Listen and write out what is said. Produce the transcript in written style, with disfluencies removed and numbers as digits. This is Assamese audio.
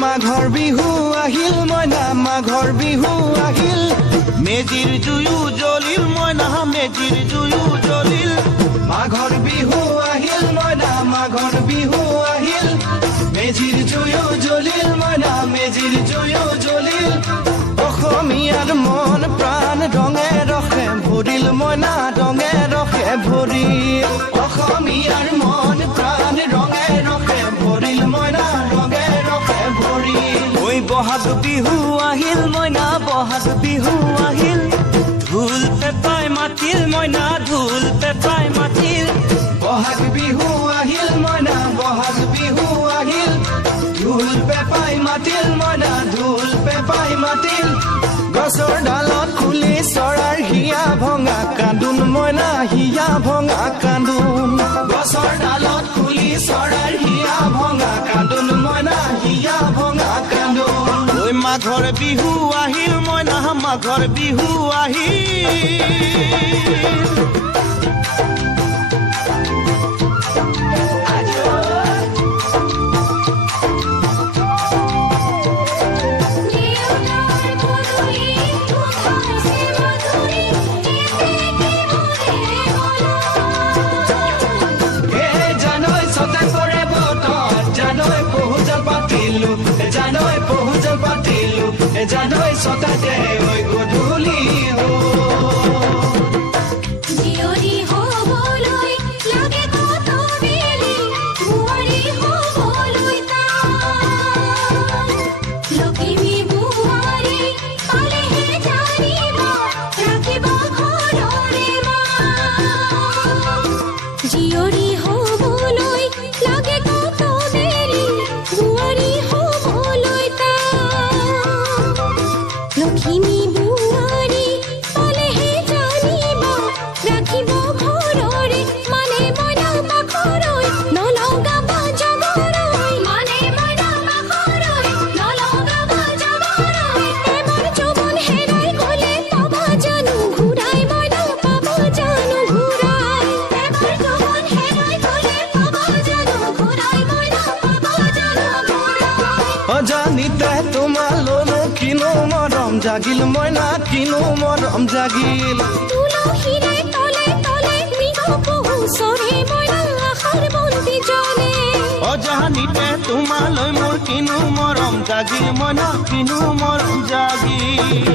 মাঘৰ বিহু আহিল মইনা মাঘৰ বিহু আহিল মেজিৰ জুয়ো জ্বলিল মইনা মেজিৰ জুয়ো জ্বলিল মাঘৰ বিহু আহিল মইনা মাঘৰ বিহু আহিল মেজিৰ জুয়ো জ্বলিল মইনা মেজিৰ জুয়ো জ্বলিল অসমীয়াৰ মন প্ৰাণ ৰঙে ৰসে ভৰিল মইনা ৰঙে ৰসে ভৰিল অসমীয়াৰ মন প্ৰাণ ৰঙে ৰসে ভৰিল মইনা ৰঙে ৰসে ভৰিল ঐ বহাগ বিহু আহিল মইনা বহাগ বিহু আহিল ঢোল পেপাই মাতিল মইনা ঢোল পেপাই মাতিল বহাগ বিহু আহিল মইনা বহাগ বিহু আহিল ঢোল পেপাই মাতিল মইনা ঢোল পেপাই মাতিল গছৰ ডালত খুলি চৰাৰ হিয়া ভঙা কান্দোন মইনা হিয়া ভঙা কান্দোন গছৰ ডালত খুলি চৰাৰ হিয়া ভঙা কান্দোন মইনা হিয়া ভঙা কান্দোন ঐ মাঘৰ বিহু আহিল মইনা মাঘৰ বিহু আহিল জানৈ সতাতে ঐ গধূলি জিয়ৰী হ'বলৈ লাগে কত বেলি বোৱাৰী হ'বলৈ লখিমী বোৱাৰী পালেহে জানিব ৰাখিব ঘৰৰে মা জিয়ৰী হ'বলৈ লাগে কত বেলি বোৱাৰী হ'বলৈ লখিমী বোৱাৰী পালেহে জানিব ৰাখিব ঘৰৰে মানে মইনা পাখৰৈ নলগাব জমৰৈ মানে মইনা পাখৰৈ নলগাব জমৰৈ এবাৰ যৌৱন হেৰাই গ'লে পাব জানো ঘূৰাই মইনা পাব জানো ঘূৰাই এবাৰ যৌৱন হেৰাই গ'লে পাব জানো ঘূৰাই মইনা পাব জানো ঘূৰাই অজানিতে তোমালৈ কিনো মৰম জাগিল মইনা কিনো মৰম জাগিল তুলসীৰে তলে তলে মৃগ পহু চৰে মইনা আশাৰ বন্তি জ্বলে অজানিতে তোমালৈ মোৰ কিনো মৰম জাগিল মইনা কিনো মৰম জাগিল